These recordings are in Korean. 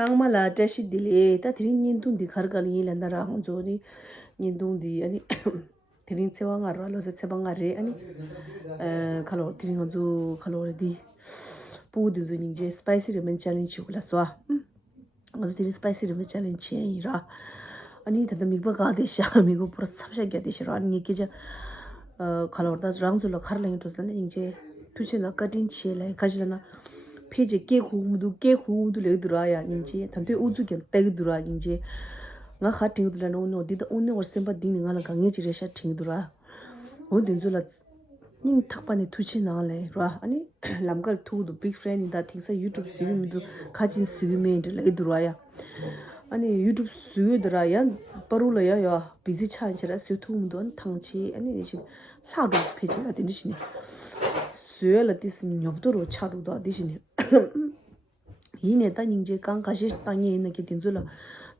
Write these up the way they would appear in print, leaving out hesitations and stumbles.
Angmala tashi dile ta thirin nindung di khargali landa ra honjo ni nindung di ani thirin sewa ngaro lo se seba ngare ani khalo thirin honjo khalo di pu di zo ninje spicy ramen challenge chukla swa honjo thirin spicy ramen challenge ra ani thada migba ga de sha migo pura sabsha ga de shra ani ke ja khalo da rang zo lo khar lang to san ninje tuche na kadin che lai khajana 페이지 깨고무도 le 들어야 인지 단테 우주견 떼 들어야 인지 나 하팅들은 오늘 어디다 오늘 월셈바 딩 나라 강해지래샤 팅들어 어딘 줄라 닝 탁반에 투치 나래 라 아니 람갈 투도 빅 프렌드 인다 팅사 유튜브 수미도 가진 수미들 le 들어야 아니 유튜브 수들어야 바로라야 야 비지 차한처럼 수투음도 탕치 아니 이제 하도 페이지가 되시네 수엘라 디스 녀브도로 차루다 디시네 이네 다닝제 강가시 땅에 있는 게 딘줄라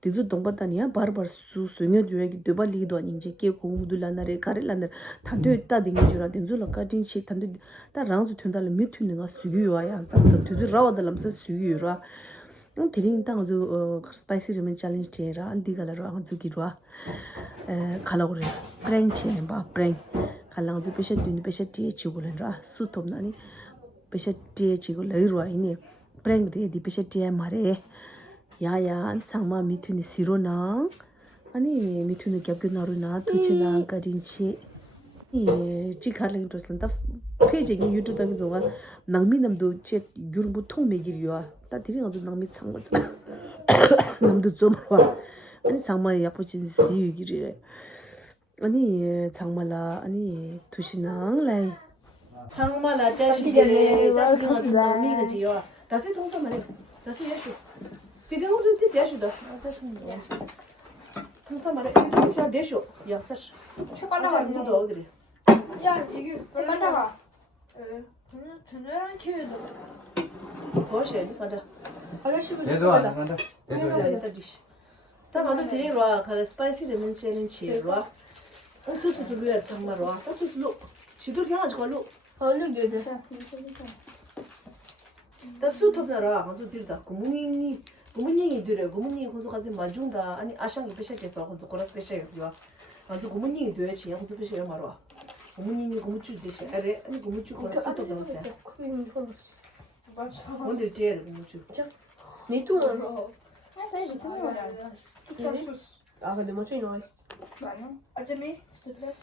디주 동바다니야 바르바르 수 수녀 주에기 되발리도 아닌제 게 공무들라나레 가릴라나 단도 있다 딩주라 딘줄라 까딘시 단도 다 랑주 튼달을 미트는가 수유와야 상상 디주 라와달람서 수유라 드링 땅주 스파이시 레몬 챌린지 테라 안디가라로 안주기로와 칼라고레 프랭 체바 프랭 칼랑주 페셔 듄 페셔 티 치고len라 수톱나니 페셔 티 치고 레이로와 이니 프랭 디 페셔 티 마레 야야 상마 미투니 시로나 아니 미투니 겹겨나루나 투치나 가딘치 이 지칼링 도슬란다 페이지에 유튜브 당에 저가 낭미남도 제 유르부 통매기리와 다 드린 아주 낭미 창거 남도 좀 와. 아니 상마에 야포진 시유기리 아니 장말라 아니 투시낭 라이 장말라 자시게 다시 가서 낭미가지요 다시 통사 말해 다시 예수 비디오 좀 뒤에 예수다 통사 말해 이렇게 되쇼 야서 초콜릿 먹어도 어디래 야, 이게 올라가. 전화랑 키우도. 거셔니 가자. 아저씨분 얘도 안 간다. 얘도 지시. 다 맞아 드리와 칼 스파이시 레몬 챌린지로. 수수수루야 정말로. 수수루. 시도 그냥 아주 걸로. 얼른 줘야 다 수톱나라. 아주 들다. 고문님이 들어. 고문님 고소까지 마중다. 아니 아샹이 배셔져서 고소 거라스 배셔요. 아주 고문님이 돼야지. 양수 배셔요 말아. 고문님이 고무줄 대신 아래 아니 고무줄 거라스 또 넣었어요. 뭔데 제일 고무줄. Mais tout. Ah, ça, j'ai tout mis. Ah, de manger, il en reste. Bah non. Ah, jamais, s'il te plaît.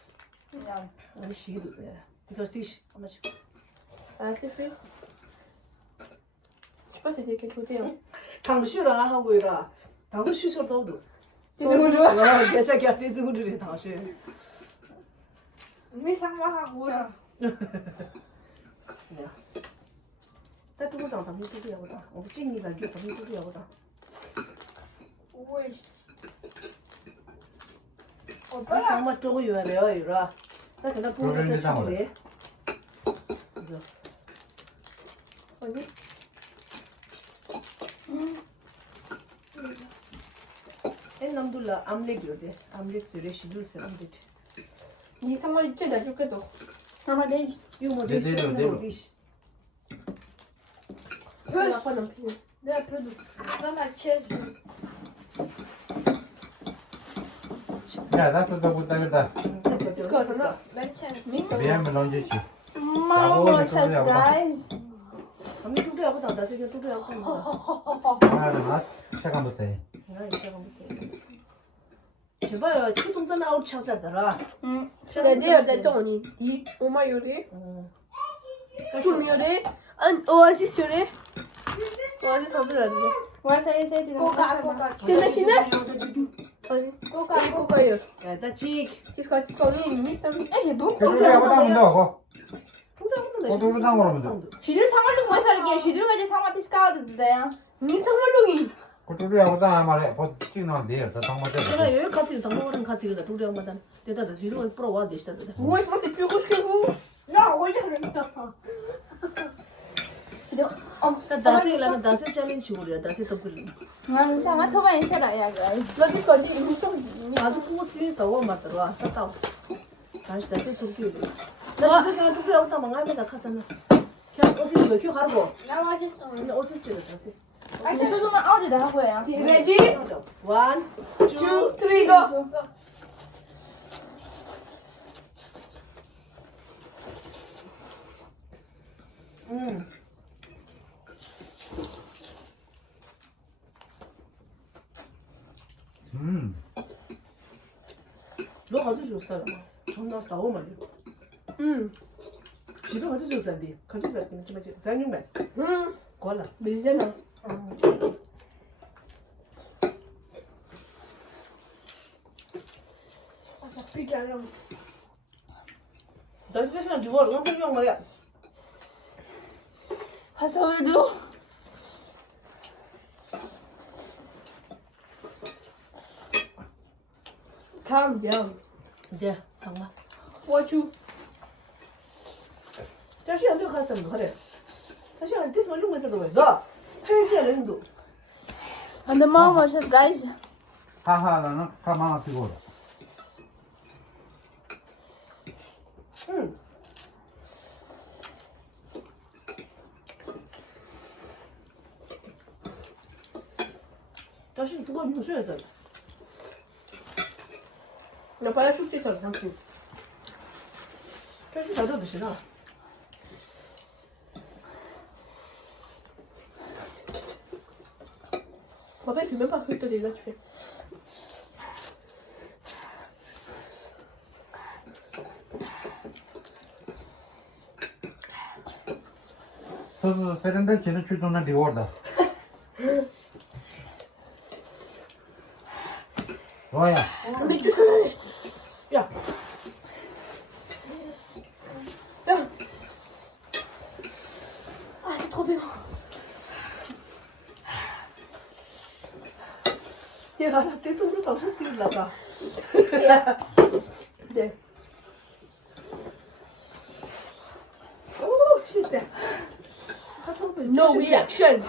Regarde. 아니 시기도 돼. Because this how much? Avec les fruits. Je sais pas c'était quel côté. Hein. 당슈랑 하고 이라. 당수 슈서도 도. T'es de quoi? 와, 계속 걔한테 지구들이 당슈. Mais ça va rouge. 나 두고 다 담이 두고 야고다. 어디 찐이가 겨 담이 두고 야고다. Ouais. 아, 정말 두고 요래요, 이라. 나 그냥 보는데 추래. 이거. Vas-y. 엔 남둘라 암렉이요데. 암렉 쓰레 시둘 쓰람데. Il est sans moi, tu as du cadeau. Non, ma belle. 이거 뭐 네, 네, 네, 네. 디시. Peu. Pas non plus. De la peu d'eau. Pas ma chaise. 야, 나도 못하겠다. Qu'est-ce qu'on a? Belle chaise. 미안해, 런지치. Maman, chaise, guys. 담이 두고 야고다. 나 지금 두고 야고다. 아, 나 시작한 못해. 나 이제 가면 돼. 제발 추동산 아웃 창사더라. C'est-à-dire, on est dit, au moins, il y aurait. Sous le youré. Un oasis youré. Oasis, on peut la dire. Ouais, ça y est, ça y est. Coca, coca. T'es machine? Vas-y. Coca, coca, yo. 야, 나 직. Qu'est-ce qu'on est limite? Eh, j'ai beaucoup. 그쪽에 하고 나면 더. 통장도 또 당으로 하면 돼. J'ai 상말로 왜 살게? j'ai 들어가지 상마 디스카드인데. 니 상말로기. 그쪽에 하고 나 말해. 찍는 데. 더 당만 돼. 그래 여기 같이 당고랑 같이 그래 둘이 양마다 대다다 지금 풀어와 되시다. Ouais, je pense que c'est plus rouge que vous. Non, regarde le temps. 다세라는 다세 챌린지 우리야 다세 더블. 난 상마 처음에 인터라야. 너 지금 어디 이미션 아주 코스에 서워 맞더라. 갔다. 다시 다세 더블. 나 지금 그냥 둘이 하고 다 망하면 나 가서는. 그냥 오시스 왜 이렇게 가르고? 나 맛있어. 근데 오시스 다세. 소중한 어리다 하고요. Ready? 1, 2, 3, go. 너 가져줬어. 존나 싸워 말이야. 집에 가져줬었는데 가져줬더니 좀 이제 장님만 골라. Bilsene. 나 이제 시간 주고 그럼 그냥 말이야. Vad sa du? Calm down. 이제 상마. What you? 자 시간 또 갔어 너 그래. 자 시간 됐으면 좀 했어 너. 너 회의시간 랭도. And the mom was just guys. 하하라는 가망아 피고. 응. 자식 두고 있는 쉬어야 돼. Na para chutar isso, não tu. 자식 잘 드시나? Papa, il fait même pas que toi déjà tu fais. 그 세련된 지는 출동은 리워다. 뭐야? Mais tu fais. 야, Viens. Ah, c'est trop bien. 얘가 나 대충 더 쓸쓸하다. 네. 오, 실세. No reaction.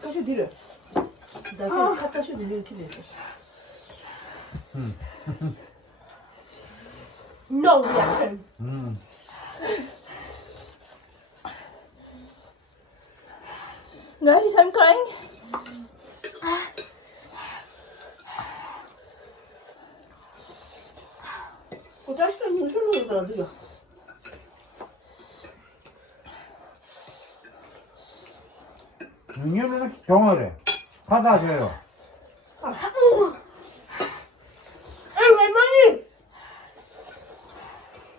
사실 뒤를. 나 카타슈 들리는 길이 있어. No reaction. Guys, I'm crying. 자식은 무슨 놈을 들어. 능력은 경어래. 하다 줘요. 할머니.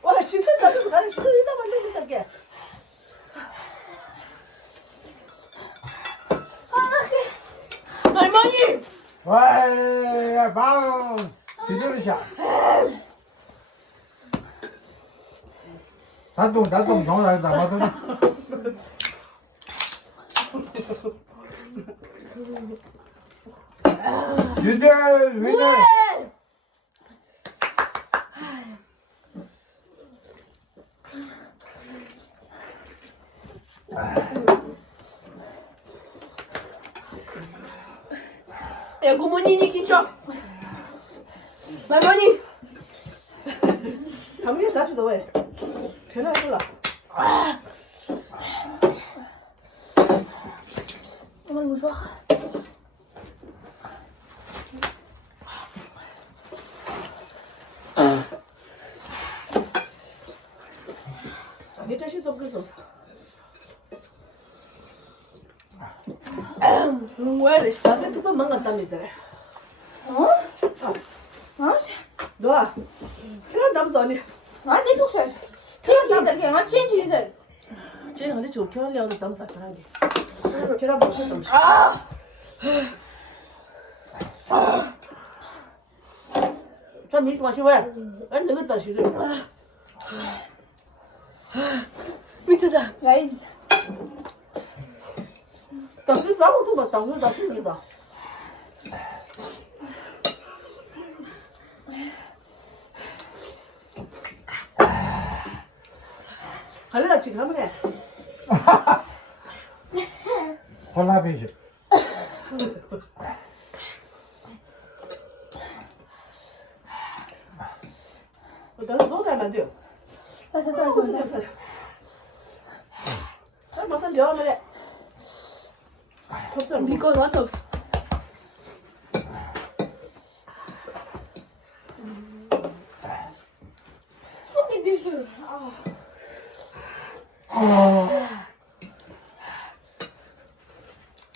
와, 신경 쓰고 나는 신경이다 말려고 살게. 할머니. 와, 방 비둘이샤. 나동 경어라 한다. 맞아. 위들. 야, 고모니니 긴쳐. 할머니. 담배 사주도 왜? 전화해줄라. 어머니 무서워. 내 자식도 그랬어. Mueres. 나세 두번 망갔다면서. 어? 어? 너아, 그런 남자 아니. 아, 내 독살. 찐치이다, 그냥 찐치이다. 쟤는 근데 저 결혼하려고 남자 결혼한 게. 결혼 못 했다면서. 좀 이거 마시 왜? 안 되겠다 지금. 밑에다. Guys. 나 싸고 좀 봤다. 오늘 나 힘들다. 갈래나 지금 한번 해. 콜라비지. 나는 너 닮으면 안 돼요. 다시. 잘 마산 저 한번 해. 이거 맛 없어. 속이 디술.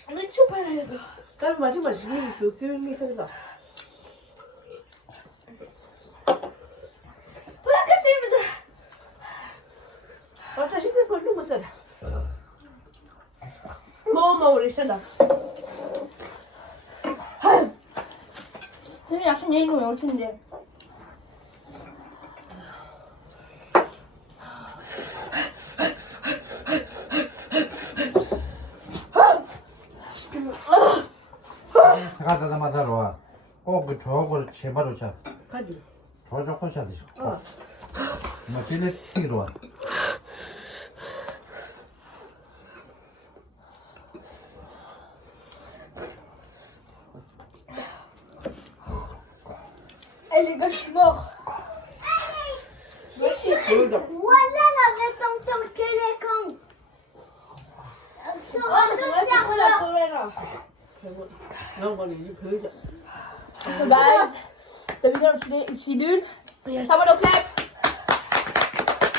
내 추파해도. 다른 마지막 시민이 수수미 생다. 맞아 신경 벌로 못 살아. 뭐 우리 세다. 지금 약간 얘는 왜 오친데? 생각하자마자 와. 꼭그 조합을 제발 오자. 가지. 조작 호셔야 돼. 뭐 찔레 튀기로 와. Elle est gauche mort. Merci. Voilà avec ton télécom. 난 원래 이제 배우자. So guys, the video of today is Shidul. Someone will clap.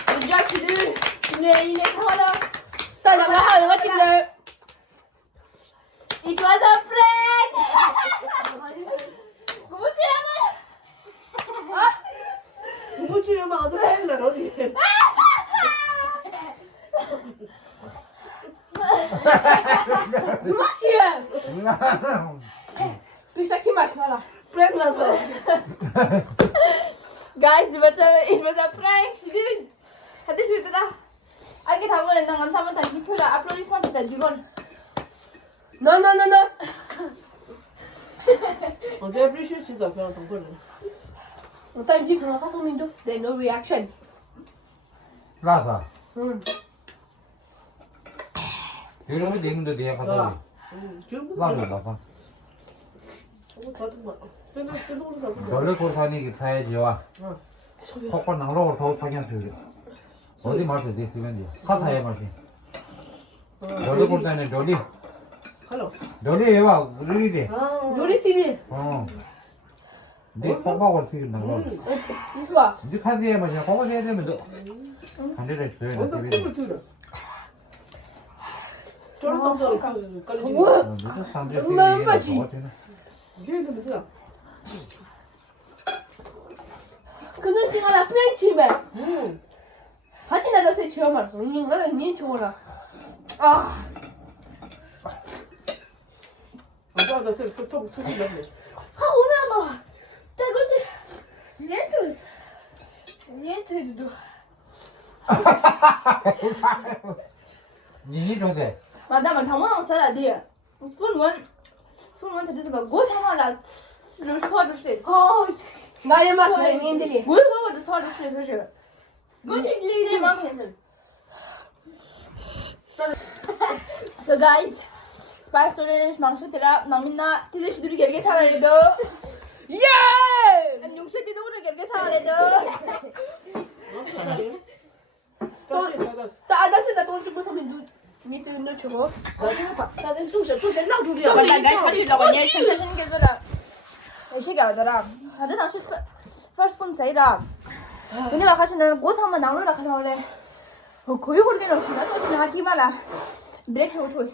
Good job, Shidul. Yay, someone will. It was a prank. 부모주의 엄마 어디 날 어디? Puis ça qui marche, voilà. 프랭 나서. Guys, it was a prank. Shidul. Hadi Shidul da. Anh cái thằng này đang làm sao mà thành cái là applaudissement thì thành con. Non, non, non, non. 언제 appreciate 시다 그냥 동거는. On t'a dit qu'on a pas ton window. There's no reaction. 라사. 이런 거 내는데 내가 받아. 결국 라면 라사. 사든 마. 저는 사든. 원래 고사니 타야지 와. 폭발 나로로 더 사냥 들려. 어디 말도 돼 있으면 돼. 가사에 말이. 원래 고사니 롤리. 할로. 롤리 해와 우리 돼. Joli fini. 네 폭박으로 튀긴다 거. Dis-toi. 네 카드에 말이야. 그거 해야 되면 너. 반대로 줘야 언더 돼. 컵을 들어. 저런 동작을 깔리지. 너도 사람들 엄마, 엄마지. 뒤에는 뭐야? Que nous sommes à la pleine team. Hadi nada se chama. Ninguém chama. Ah. 아까 셀 톡톡 튀기네. Ah, on a marre. T'as goûté? Niente, Dudu. 니니 줘대. Madame, t'as moins ça la dire. Tout le monde te dit, go ça là. Le soir de chez. Oh. Dai mas, dai niente. Oui, oui, le soir de chez, je. Go c'est maman. So guys, Spice Story 망설이라 남이나 티제시 둘이 결계 타라래도. 예! 아니 용시 티도 오늘 결계 타라래도. T'as ton chocolat sur les deux. Mais tu ne chocolat. 나는 좀 놔두려. 원래 guys 사실 너가 얘 센세션 계절아. 시계 하더라. 다들 당시 first one say라. 근데 나 가시는 곳 한번 나오라 가서래. 거의 걸리는 없이 나 사실 하기 말아. 브레이크 오토.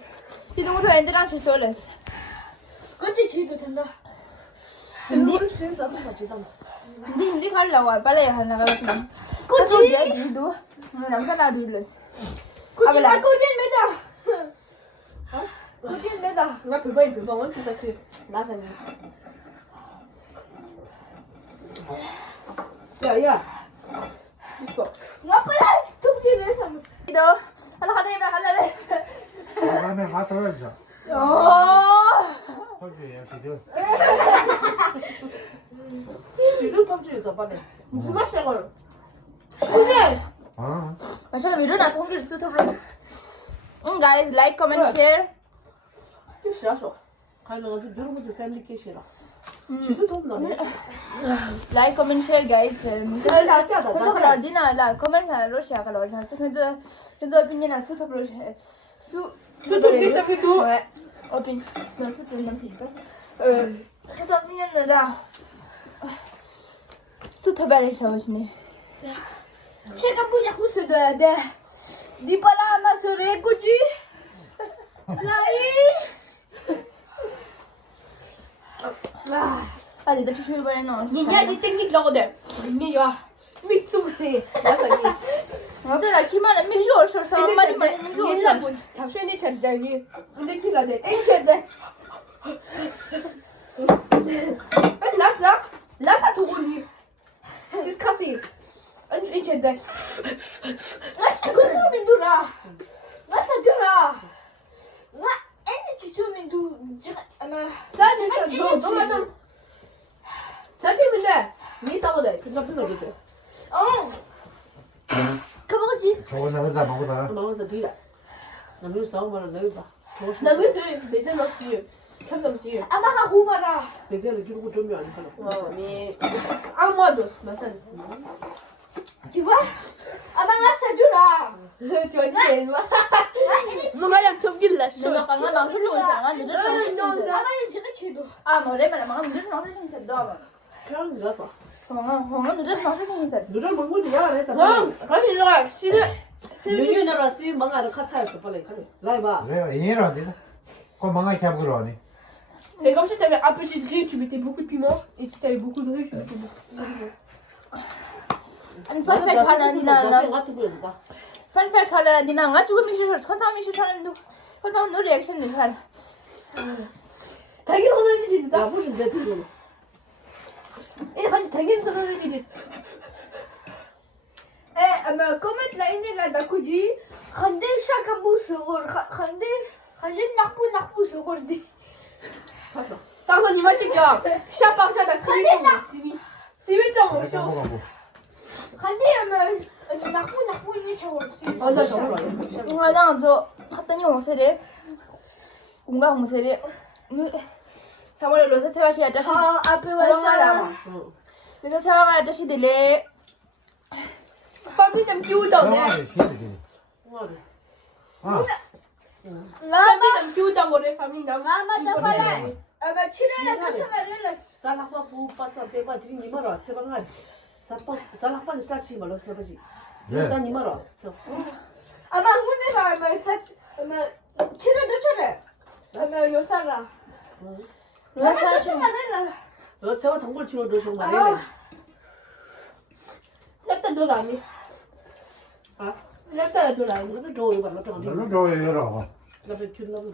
티도 오토 엔드랑 시솔레스. Quand tu 된다. 우리 센서 한번 같이 다. hindi 가려고 빨리 하나 가서. 꼬치. 도 남자나 빌레스. Quand tu vas coller méda. Quand tu méda. On va plus pas, il peut pas, on peut ça. Là ça vient. 야야. Dis-toi. 나쁘다. tum기를 삼았어. 도 하나 가져가 가자래. 라면 가져야죠. 어. 거기 여기도. 지금 탑주에서 빨리. Tu m'as fait rôle. Combien? 어. 마샬라 미르나 통기를 수트블로. guys, like, comment, share. 就是说，还能就여러분들 family 계시라. 지금 돈 나네. Like, comment, share, guys. 다 깨다. 그래서 그럴 디나 라 comment 하러 시작하러 와서 그래서 opinion 수트블로 수 Tu trouves que ça fait beau? Ouais. 어빈 너 수든 남지 봤어. 그래서 니네들아 스토바를 셔오시네. 제가 보자고 쓰어야 돼. 니 빨아 아마 소리 꾸지. 라이. 아니 너 출발해 너. 니가 지 땡기 러거든. 니 와. 믹투세. 와서 이. 어제나 기만은 미쇼셔서 많이 많이 미쇼셔. 당신이 잘되니. 근데 키가 돼. 엔체데. 라사. 라사 도고니. 디스카시. 엔체데. 라사 고소민두라. 라사 듀라. 와 엔체 지소민두. 아마 사진서 좀 너무 사진인데 니 싸거든. 그래서 그래서 그러세요. 그거지. 저거는 혼자 먹거든. 나와서 뒤라. 나 누구 싸움을 내가. 나 왜지? 매생 없이. 참 없이. 아마가 호마라. 배세를 기르고 좀이 안 하나. 미. 아무도 맞아. 지와? 아마가 사주라. 저기 누가랑 경기를 했어. 내가 강한 방 흘리고 있어. 안 늦을 수 아마는 지금 치도. 아, 뭐래 말아. 망한 늦을 수 흘리고 있어. 너. 그냥 이라서. 황은 늦을 수 흘리고 있어. 누를 먹는 야 그래서. 같이 들어가. 시드. 여기 나라 쓰이 망아를 카차에서 빨리 가래. 라이바. 그래 이해를 안 되나? 그거 망하게 해보기로 하니. Mais comme si t'avais un petit grille, tu mettais beaucoup de piment. Et si t'avais beaucoup de riz, tu mettais beaucoup de piment. 아니 펄펙트 하나 니나 같은 거였다. 펄펙트 하나 니나 가지고 미슈 선상 미슈 사람도 선상 너 리액션도 잘. T'as quelle rondelle d'ici, 야 t'as? 보시면 돼 뒤로. Et quand t'as quelle rondelle d'ici? Eh, mais comment tu l'as aimé là d'un coup de Randé chaque bouche, randé narpou sur le 봤어. T'as un image qui a chaque par chaque, t'as 8 ans, 그래 먹어보. Randé, narpou, il sur le 아, 나 정말. 화장서 갔더니 홍세리 공가 홍세리 3월에 로세 세와시 아저씨 un peu ça. 로세 세와가 아저씨들이 Famille, t'aimes qui ou t'en es? 시들이. 홍아리. 아, Famille, t'aimes qui ou t'en es? Famille, t'aimes. Maman, t'as pas là. Bah, tu l'as là, tu m'as là. 살락바 부빠서 배바 드린 이마로 세방아리. 살락바는 스타치 말로 세바지. 네. 산 이마로. Ah bah, on est là, mais ça, mais tu l'as, mais yo ça là. Maman, tu m'as là. 너 세와 당골 치러 넣으신 말이네. Là, t'as de l'année. 아, Là, t'as de l'année. 너도 줘 이거 너 좀. 너는 좋아해요. 나도 큐나도.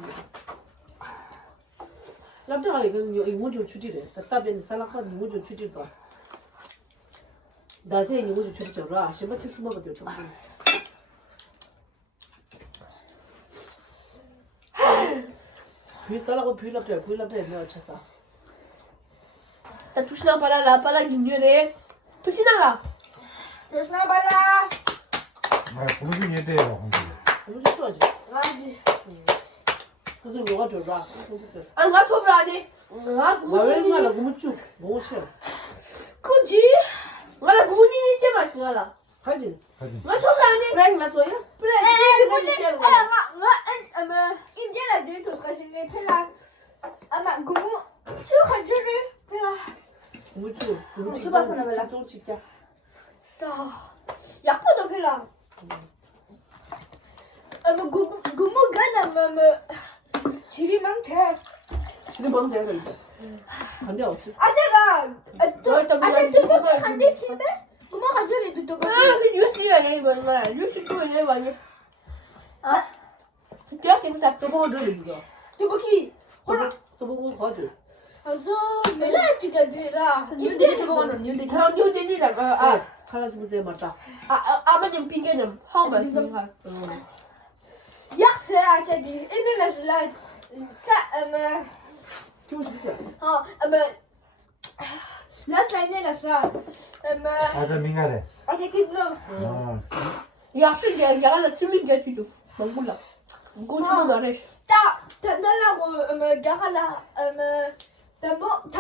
남자가 이건 이모줄 주지래. 답변 살락바 이모줄 주지도. 나세 이모줄 주지라. 심바 치수마가 돼 좀. 비 살락바 비랍대 내가 쳤어. T'as touché la pala d'ignorer. Petit là. Touche la pala. 아, 부르긴 해야 돼요. 너무 좋아하지. Vas-y. 무슨 뭐가 좋아? Un gâteau bradé. Un 와왜 gâteau. 말라 너무 쭉 너무 치어. Kuti. Voilà, gouni, tu m'as choisi là. 하지. Gâteau bradé. 프랭 나서야? 인디안 애들이 돌아가시네 펠라. 아마 고무 쭉 가지를 펠라. 너무 쭉. 너무 쭉. 쳐봤어, 벨라. 또 찍자. 싸. 약보다 펠라. 아마 고무 가나 질이 많대. 우리 뭔 데가 있다. 반대 없지. 아재가 아재 두번이 한대 집에 고무 가지를 두 번. 그 뉴스가 이거 뭐야? 뉴스 또 이거 뭐야? 아. Tiens, c'est ça. 또 먹어 줘 이거. Tu vois qui? 또 먹어 가져. Mais là, tu dois dire là. 뉴딜이 들어가는 뉴딜이 Alors, nous, Denis, là. Ah, 칼라스 무세 맞다. mais j'ai piqué de Hammer. Hier, c'est à Tchadi. Et nous, là, c'est là. Ça, 키워 주세요. là, c'est l'année, là, ça. 아주 민감해. Ah, c'est qui, non? 어. Hier, c'est qu'il y a la tumide de tout. Bon, là. Go, tu m'en arrêtes. T'as la gare là. T'as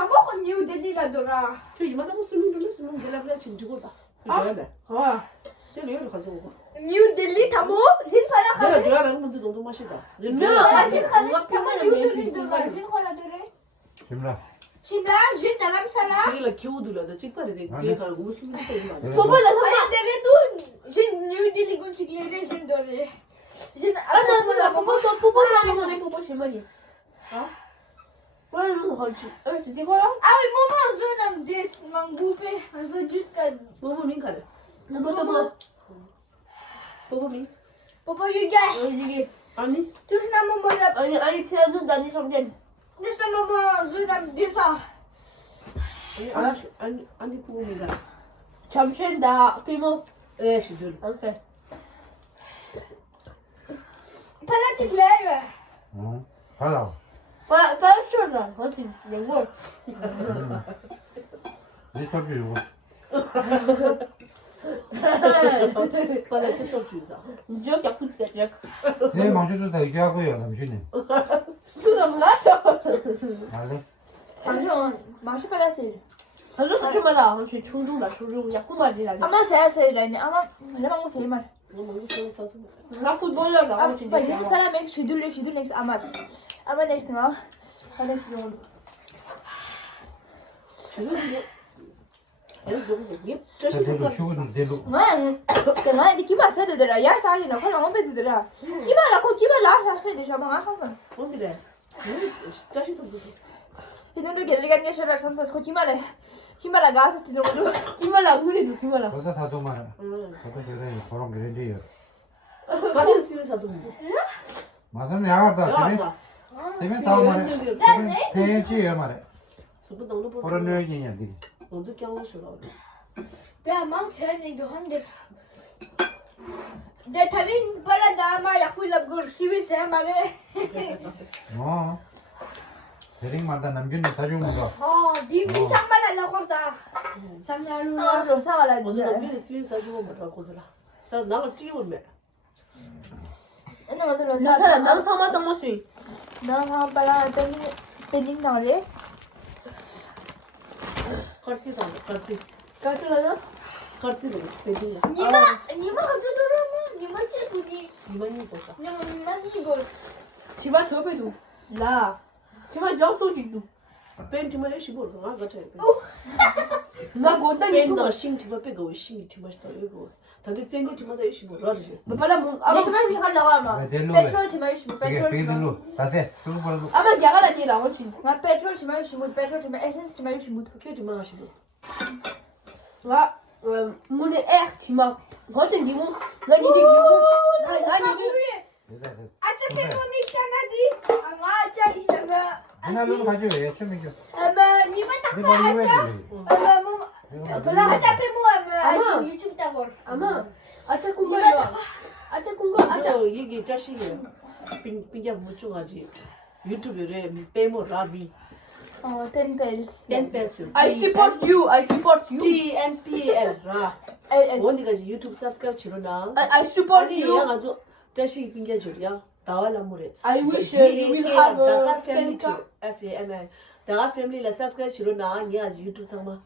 mort New Delhi là, Dora. 저 이만하고 쓰면 좀 쓰면 내가 그냥 진주고 봐. 그래. Ah, 내가 여기 가져오고. New Delhi 타모? 신파라 내가 가래? 좋아하는 건데 너무 맛있다. 나 신파라 타모 New Delhi 들어가 신파라 들래? 심라. Shimla, jin dalam salah. 내가 키우들려. 나 찍다리 내가 웃으면 또 이거 아니야. Papa dah sama. Ayah dari tu jin New Delhi gun cikleri jin dore. Jin apa papa sama ni papa shimla ni. 아? 왜 이거 하지? 왜 진짜 거야? Awi mama zonam des mangbupe anzo juska. 너무 민가래. 뭐 너무 민. Papa juga. 이게 아니? Terus nama mama 아니 태어난 다니 성전. terus nama zonam desa. 아니 보고 민가. 잠시다 피모. 에 시들. 오케이. Pala cikleri. 응. 가라. 빨리 어디 내고. 네 커피 이거. 빨리 ketchup 주자. 저 약국대 약. 네 마셔도 다 얘기하고요, 남친이. 수정 마셔. 알래? Jangan masuk pada sini. 아주 수정마다 혹시 충중다 충중 약국 말이라. Ama saya ni. Ama memang saya mar. 너무 이거 써서. 나 풋볼러가 Ama 혹시 bagi kalau make schedule next amat. Ama next na. Next no. 지금 이거. 아니 너무 이게 저시 대로 쉬고는 대로. Man, kena di kima saya tu dah. Ya saya nak kalau orang betul dah. Kima lah, kau kima lah saya dah coba makan kan. 뭔데? 자식도 무슨. Itu tu kerja ni saya rasa sampai kau kima lah gas tu dulu. 기말라 우리도 기말라. 거기다 사도 말아. 응. 거기다 그래, 그런 게 된대요. 가진 수요사도 뭐. 맞으면 야가다. 야간다. 되면 다음 말에. 폐지요 말에. 저번 너무 보. 그런 얘기냐, 니. 어떻게 하고 싶어? Dah mang saya ni tu handir. Dah taring pada dah mah aku lagu siwi saya mare. 어. 대링마다 남균이 다 주는 거. Oh, di sama lah lagu dah. Sama lu. Ah, dosa lah. 어제 남편이 수요사 주고 뭐라고 그러더라. 사 나를 찌우면. Ini macam dosa. 나 사람 남 상마 상마수. Dah sama pala pending dah le. 커티다. 커티. 가슬라나? 커티도 베딩가. Nima kerja dorang ni. Nima cik bunyi. 이만이 보다. Nima ni gol. 집안 저 배도. 나. 집안 저 소주도. 벤티만 해시 보러 가 같아. 나 건다 벤 이거. 너 싱티만 빼고 싱이 티마시다 이거. 다들 쟁이 티마다 해시 보러 가지. 빨라 뭐 아마 좀 해서 하려고 하마. 왜 대로 Petrol cuma isu. 이게 Petrol cuma. 베이들로 가세. 그거 바로. 아마 야가 다니라 원치. Nggak petrol cuma isu. Petrol cuma essence cuma isu. 그렇게 좀 하시고. 나 문에 애 치마. 거친 기분. 나 니들 기분. 나 니들. Acha pemami kanadi. Ang acha ilaga. 누나는 가지 왜? 처음이죠. Nima tak 네 머리 왜? Pala acha pemu Ama. YouTube tagor. 아마 아차 공부야. 아차 공부 아차. 저 얘기 자식이 빙빙야 무중하지. 유튜브에 빼모 라비. 10 pels. 펜펜스. I support you. I support you. TNPL 라. I 원이가지 유튜브 subscribe 치러나. support 아니 you. 양아주 자식이 빙야 줄이야. 나와라 모래. I wish you will have 다가 a 패밀리 팬카. FAMI. 다가 패밀리 라 subscribe 치러나. 니 아주 유튜브 상마.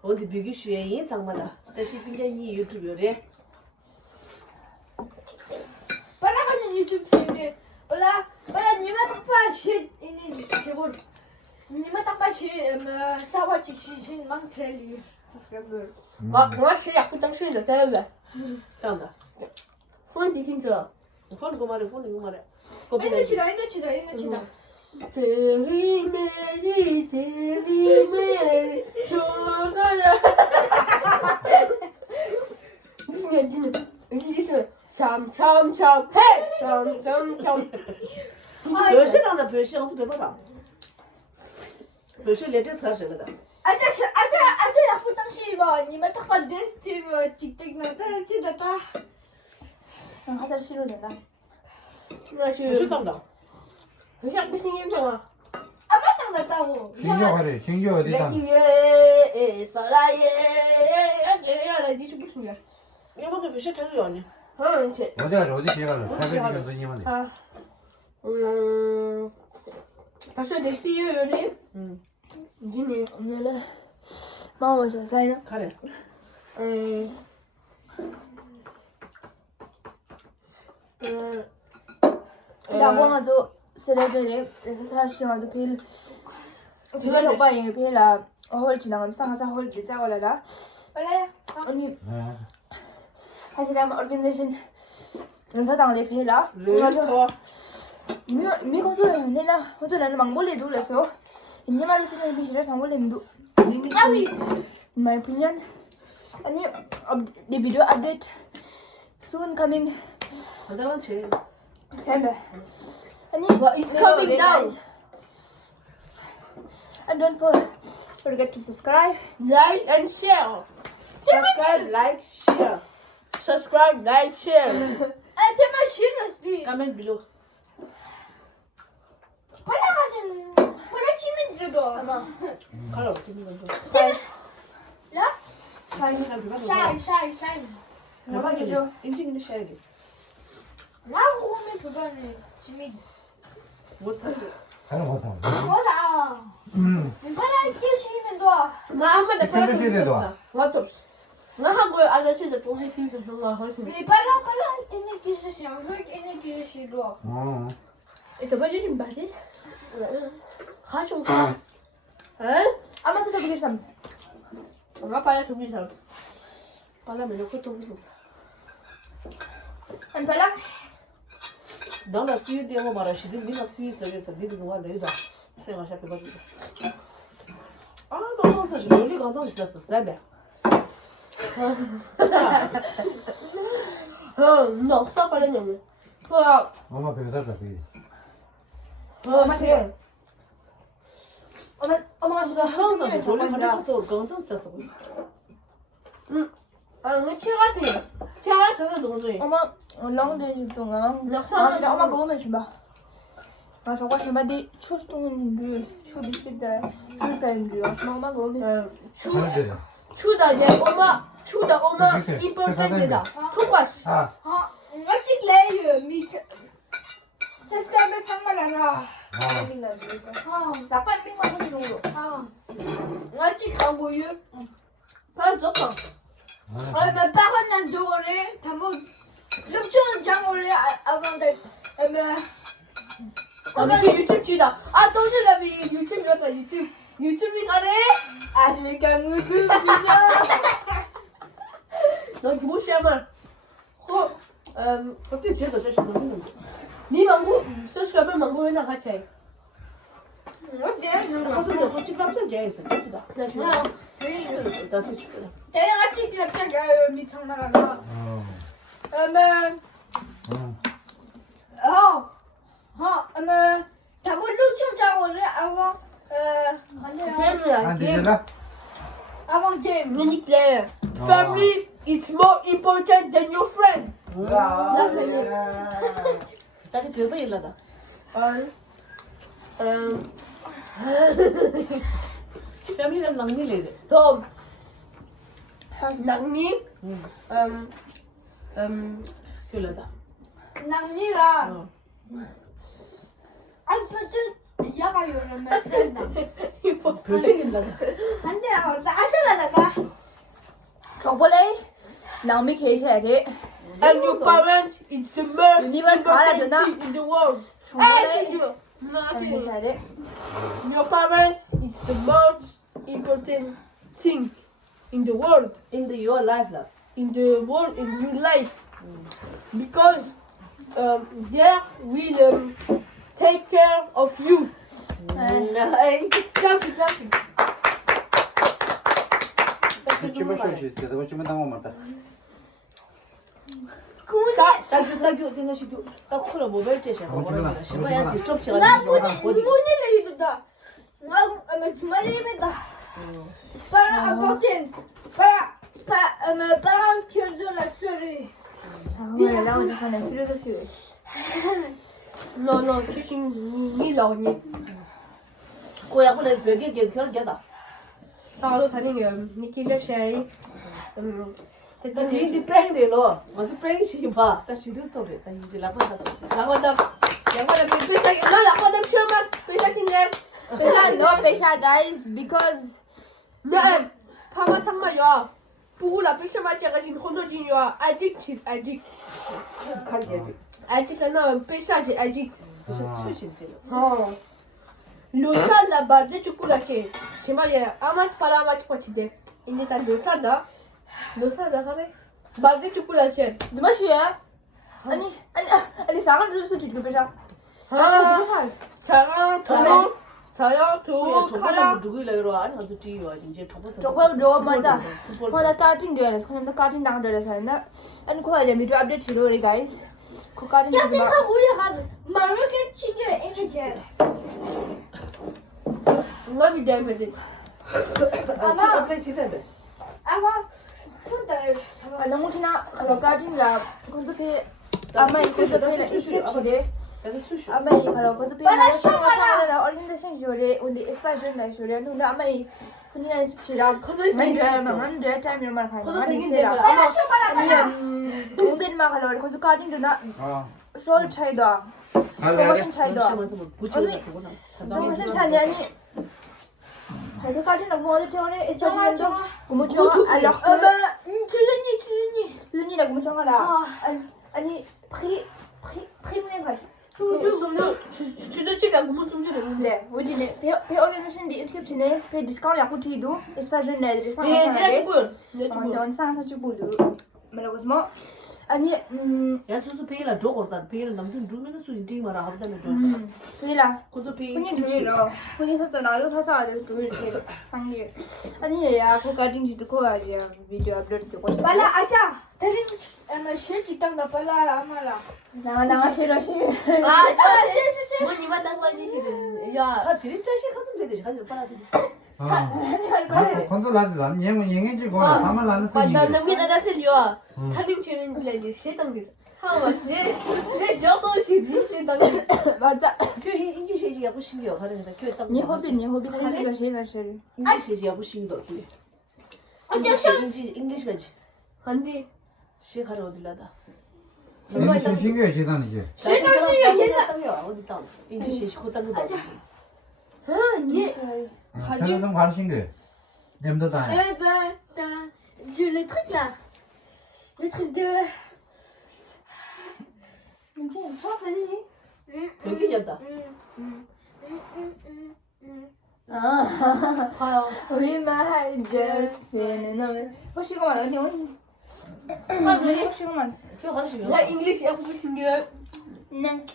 어디 비교슈에 인 상마다. 자식 빙야 니 유튜브래. Pala kan YouTube sini. Pala Nima tak pa shit ini sebut. Nima tak pa shit sawa cik shit mang treli. 나 시야 부탁 시야 대회. 간다. 폰 디팅저. 폰 거 말해. 폰 이거 말해. Ini cida. 대리메리 조가야. 무슨 얘기는? 이게 참참참 해. 참참참. 별시 난다 별시 어떻게 배워라. 별시 레테스 가셔다. Aja aku tang shit ba. Nima tak pa dance team TikTok na ta cida ta. Ang asal shiro na. 나 별시 지금 간다. 그냥 무슨 임정아. Ama tang na tao. 신기하래. 신기하 어디 있다. 예, 살아예. 야, 나 니지 무슨 일? 이거도 별시 틀리 아니. 응, 제. 어디 가래? 어디 지나가래? 사백이 정도 님한테. 다시 내 삐요리. 이진이. Nila. Mau je saya. 가래. 나 뭔가도 쓰레기를 사시와도 빌 오빠의 빌라 홀 지나가서 상하사 홀 기자올라라 빨리 언니 하시라면 오르간이제이션 연사당을 빌라 그래서 미 건조해 내가 호주 나는 망볼리도 그래서 인제 말로 쓰는 비실을 상볼리도 아위 my opinion 아니 the video update soon coming 화장실. 제발 아니 It's coming down. and don't forget to subscribe Like and share. Subscribe, like, share. Subscribe, like, share. 내 맛있는 지. Comment below. 빨리 가신. 빨리 치면 되고. Color. Give me the 라? shine. 샤이. 인증이 shine. 나 오면 그거는 지미. What's that? 하는 거 같아. 뭐다. 빨리 뛰시면 돼. 나 한번 더 근데 시대도 What else? 나 한국에 아저씨들 또 해시면 정말 훨씬. 빨리 이네 기시시. 이네 기시도. 이따 봐주지 마세요. 가좀 가. 에? 아마 쓰다 보기 삼 엄마 빨리 준비 잘. 빨라면 이거 또 무슨. 안 빨라 너가 수유 되고 말하시든 네가 수유 속에서 니도 누가 내다 생각 해봐도 아 너무 사실 놀리 가서 있었어 세배 너 없어 빨리 내. 뭐야? 엄마 배우다가 그게. 맞지? 엄마가 지금 항상 사실 놀리 가서 가서 있었어 그 치가스가 누구지? 엄마 랑데 동안 엄마 고메 주마 아 저거 주마디 추스동은 추리시다 추사인들 엄마 고메 추다 내 엄마 이렇게 임포텐트다. 토과스. 아, 같이 레이어 미쳐. 테스트하면 상관없어. 나빠 빙만 하는 정도 같이 가고요. 빨리 줬어. Mais par un adoré, t'as mot. L'option de avant de. 이게 유튜브 주다. 아, 동시라비 유튜브 줬다. 유튜브 가래. 아시간 우드 주냐 너 기본시야만. 어떻게 쟤도 저씨 너무 니 망고 서스라벨 망고 회나 같이 해. 가서 같이 감사 제이스 그다 다시 추다 D'ailleurs, 같이 기억자가 미창나라. Mais. Mais. T'as mot l'option de avant. 안 되잖아. Avant game. Nick Claire. Family is more important than your friend. 다시 들고 일러다 패밀리는 낭밀이래 톰. 낭니. 일러다 Namira. Ah, peut-être. Y'a eu le même. 별생긴다다 안돼, 아찔하다가. 저번에 나오미 계셔야지 And your parents is the most 유니버스 important 알아주나? thing in the world. 저번에 에이, 계셔야지 Your parents is the most important thing in the world. in the your life 라 In the world, in your life. Because they will take care of you. 에이 Exactly. 집을 쓸수 있어. 그거 집에 나오면 맞다. 딱그 생각이 딱 콜라 모바일 제시야 뭐라 싶어야 디스톱치가 문이 레이드다. 나 정말 레이드다. Para importance. Para que la série. 저번에 나오지 않은 필요소피 No, teaching me lonely. 고야분에 벽에 결계다 나도 다니는 니키저 쉐리. 나 뒤인데 뺑이로 와서 뺑이 시봐 나 시들터래 나 이제 라반다 나가다 비싸게 나가다 출만 비싸긴데. no pesha guys because 네. 파마 참마요. pour la pêche matière j'ai une contrôle junior addict 칼게. addict là pêchage addict 수신지. losa la barde chocolate c'est moi amat para amat pochide il est à losa da kare barde chocolate怎么学？你三个是不是这个背上？ 사랑 두 저거 누구일래 이러 아니 아주 뒤와 이제 저거 저거 맞다. 나 카팅 줘야 돼. 그냥 나 카팅 나가야 돼. 나 아니 그거 이제 미디어 업데이트 해로 우리 guys. 그 카팅 좀 봐. 마르게 치게 애기지. 너무 재밌대 아마 앞에 지세배. 아마 손다. 아 너무 지나 그 카팅라 콘서트 아마 이 콘서트에 이렇게 아마 이 바로 콘서트 하나 얼린데 생쇼리 근데 스페셜 나이쇼리 근데 아마 이 그냥 스피라 만데 타임을 가는 거 아니세요? 아니 근데 막 하려 콘서트 카팅도 나 솔 차이다. 프로모션 차이다. 프로모션 차이 아니 그 카팅도 뭐 어디 저래 스페셜도 뭐 저, alors 주준이라 뭐 정하라. 아니 프리미엄 가. 주저치가 무슨 줄을 네, 뭐지네. 배우는 신디 이렇게 지네. 배 디스카운트 약고 티도 스페셜 내들이 상상. 네, 완전 상상 주고도. 뭐라고 뭐 아니 야 수수 페일라 저거다 페일 남든 주면은 수지 디마라 하다는 거. 그래라. 그것도 페일. 혼인 조이라. 혼인 섭잖아. 이거 사서 돼 조이 이렇게 상리. 아니 야, 그거 가진 지도 거야지. 비디오 업로드 되고. 발라 아자. 다른 실 땅다 발라 아마라. 나가 싫어. 실. 뭐 니만 딱 관리시는 야 아 드림자식 가슴 되듯이 가지고 빨아들이. 건도 나도 남 영행지 거야. 사만 나는 나 남기다 다스려 탈림 주는 블레디 세당들 하마 시 저소시 진짜 맞다. 교회 인지시지야 부신겨 가는데 교회 딱. 니 호비 하기가 싫어. 인지시지야 부신도 그래. 인지시 안돼 시 가려 어디라다. 정말 신기해 재단이지. 어디 땅 인지시 고땅 거. 아니 저는 관심 돼. 냠도다. Eh ben, le truc là. Le truc de. 여기였다. We might just been in 호시고만 어디 온? 호시고만. 교회 가르치면. 나 잉글리시 하고 싶은 게 네.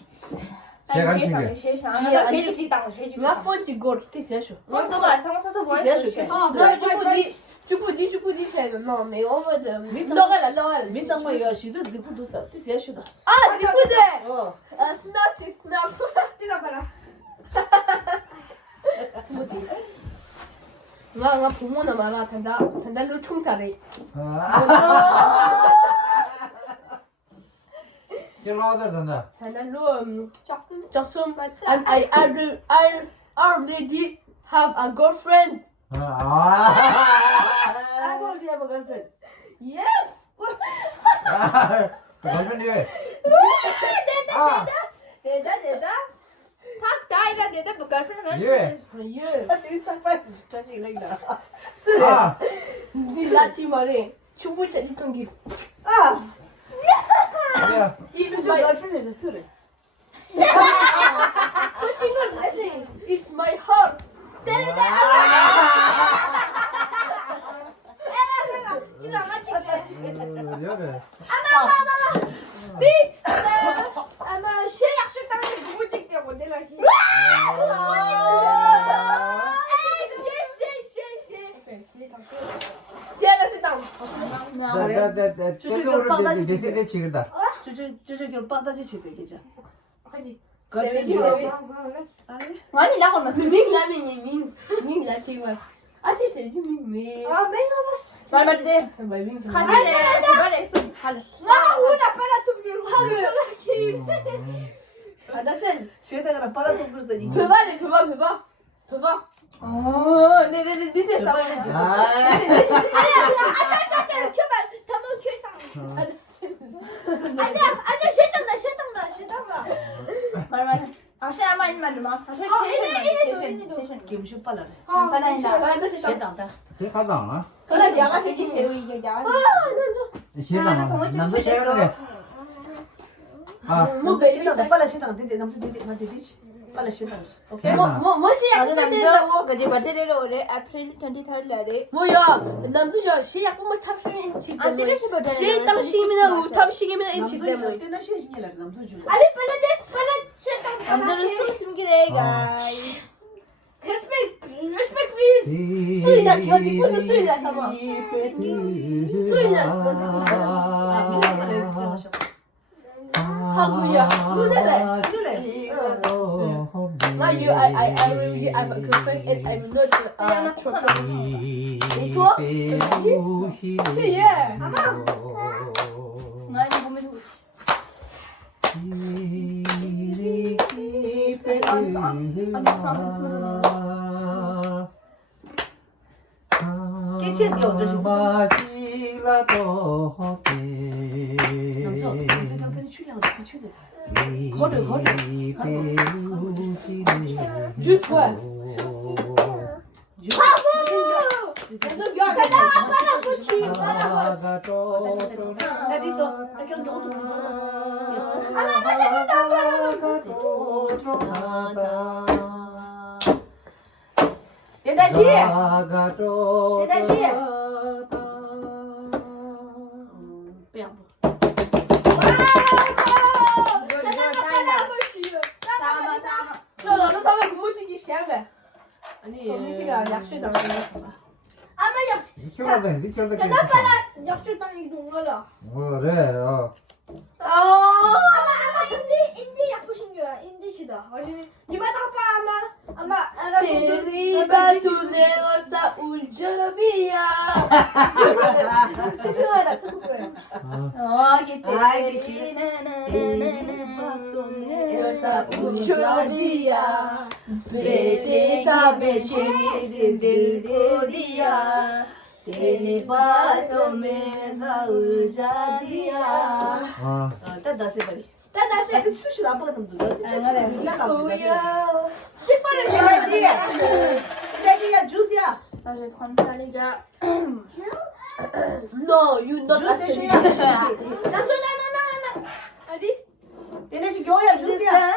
제가 관심 돼. 나 폰지 걸 디세쇼. 또 말상서서 뭐 주부디 차이가 너 매워 맞아 너가 미상모 이거 시도 지구도 사. 디세쇼다. 아 지부대 어. 스냅 뛰어봐라 뭐지 나 부모나 말아 단달로 총타래 찔러들 된다. 단달로 적숨 and I already have a girlfriend I told you have a girlfriend. yes 걸면이 왜? 내다 탁 다이가 내다 뭐 갈프는 예. 예 이 사이즈 진짜 이래다. 아. 니 라티 말해 충분히 이통기 아. 야. It's 저 my girlfriend 쓰래. pushing her blessing. It's my heart. 여래. 아마 실 약속 당시 누구 찍냐고 내가 히. 지하다 sit 나나나 때도를 내세대 지금다. 저저 빠다지 치세기자. 아니. 아니 나 건너 민 라면이 민 라티만. 아시스트 민. 아 맨날 봤어. 말 맞대 민. 가시래 그발에 쏙 할래 나 오나 빨라 좀 하루. 아 나선 시에다가 빨아도 그랬어. 배바래 배바. 네네네 니들 싸워. 켜봐. 담은 켜상. 아자 실당나. 말 아시아 많이 말마 아시아 이래도. 김슈 빨라네. 빨라. 시에다가. 제 가다 안 와? 그래 양아치 짓이에요 이게 양아치. 신랑 남자 싫어하는 게. 아, 뭐 베이비 빨리 신당 남자 되지. 빨리 신당. 오케이. 뭐시 아주 약간 남자 된다고? 그지 버터를 올해 April 23rd 날에 뭐야 남수저 시 약간 탑식인 인치 안 때문에 뜨거시 버터 시 탑식이면 우 탑식이면 인치 때문에 때나 시행이라 남자 주. 아니 빨리 남자를 숨기래 guys respect please 수이나 지금 폰도 수이나 잡아 수이나 하구야 누네래 Now you, I really have a girlfriend and I'm not trouble. 이거? 예. 많이 보면서 깨치에서 어쩌시 남자 남편이 출량 비추대. Juste ouais. 너도 사면 고무치기 시작해. 아니 고무치기가 약수당. 아마 역시 이렇게 역주당 이동하라. 그래. 아마 인디 약보신 거야. 인디시다. 아니 니마 아빠 아마 알아. 데리바 두네와사 울저비야. 그거다 그거야. 와사 울저비야. 베제타 베체들 고디야. 데리바 두네와사 울저비야. 따다세 버리. 따다세. 아직 수시 아빠가 좀 늦어. 뭐야? 대시야 주스야. 사실 관찰이자 No, you not 주스 actually. 대시야. 나나나나나. 어디? 대시 교야 주스야.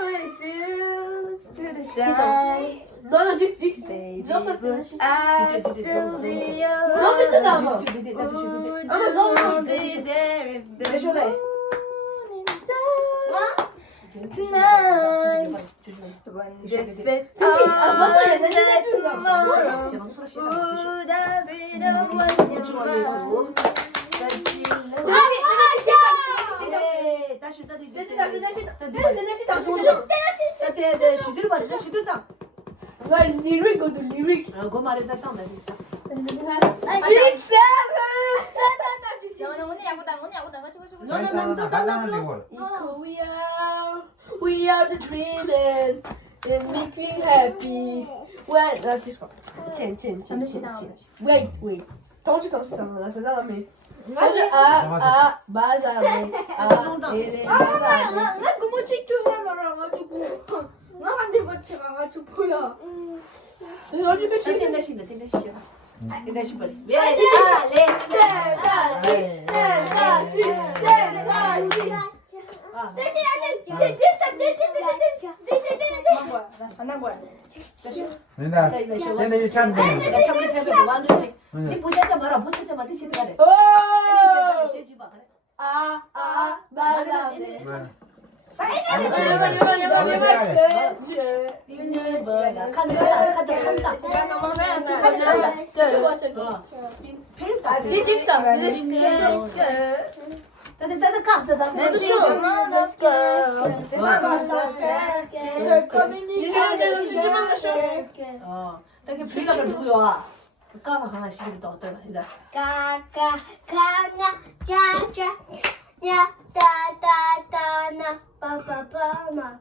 refuse to shine. No, no, Jix, Jix. I still be your No, mais tout d'abord. Would you be there if the 대시래. moon is dark tonight? When the fit 대신, 먼저 of 옛날에 that 했었어. tomorrow would I be the one you love? 나 리릭거든 리릭. 그 말에다 땅다 진짜. 언니 야구당 언니 야구당 같이 보시고. 너는 남자다 남자. We are the twins and making happy. When that is what? Chin. Wait. Don't you 나 전화하면. 바자메. 이래 바자메. 나 그거 찍기만 말아가지고 나 한대 같이 가가지고 뭐야? 너 어제 그 땡대시 버리. 근데 근데 이 참. 니 부자자 말아 부자자 마 대시 들어가래. 바자메. 되게 비가 누구야? 까가 하나 시기부터 어떠나 이제. 까까까나 짜짜 야 따따따나 빠빠빠마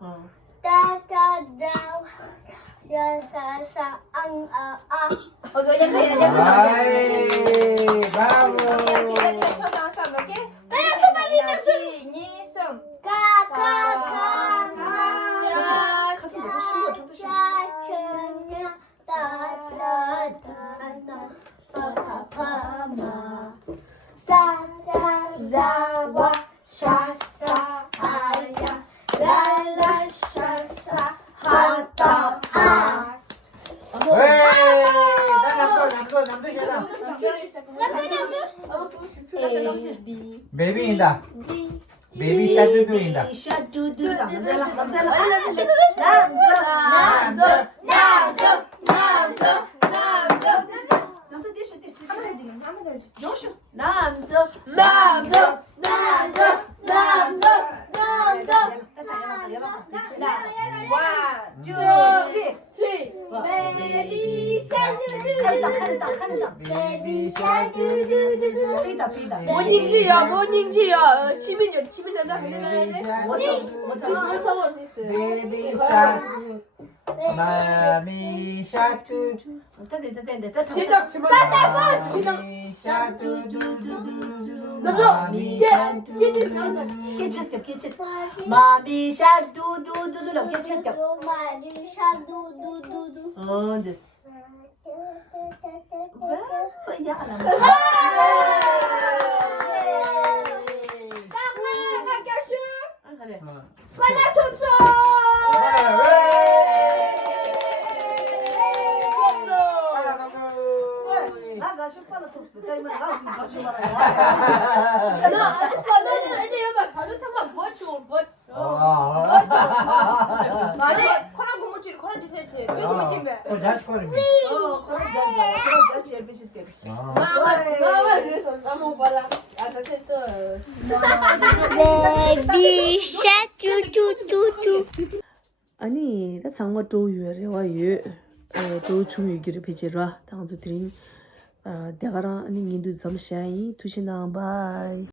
따따따 야사사 앙아아 아이, 브라보. 까까까나 짜짜냐 따따따나 파마 사자자와 샤사하야 랄라 샤사 하다아 남도 해라. 베이비인다. 베이비 샤두두인다. 베이비 샤두두두두. 모닝지야 모닝지야 치민이 나 근데 베이비 샤. 마미 샤투. 제작 마미 샤두두두두. 마미 샤두두두두 개체스럽. 어, 됐어. 나 슈퍼라 톱스. 나 이거 나 슈퍼라. 근데 여기 가족상만 virtual 맞아 코난 고무줄 코난 디세치 왜 고무줄이야 그런 자지 에피시티. 마마 그래서 나무 발라 아까 세트 베이비 샤투투투투 아니, 나 상마 조유래와 유. 조 중유기를 배제라. 당도 드린 대가랑 아니 인도 잠시아이 투시나 바이.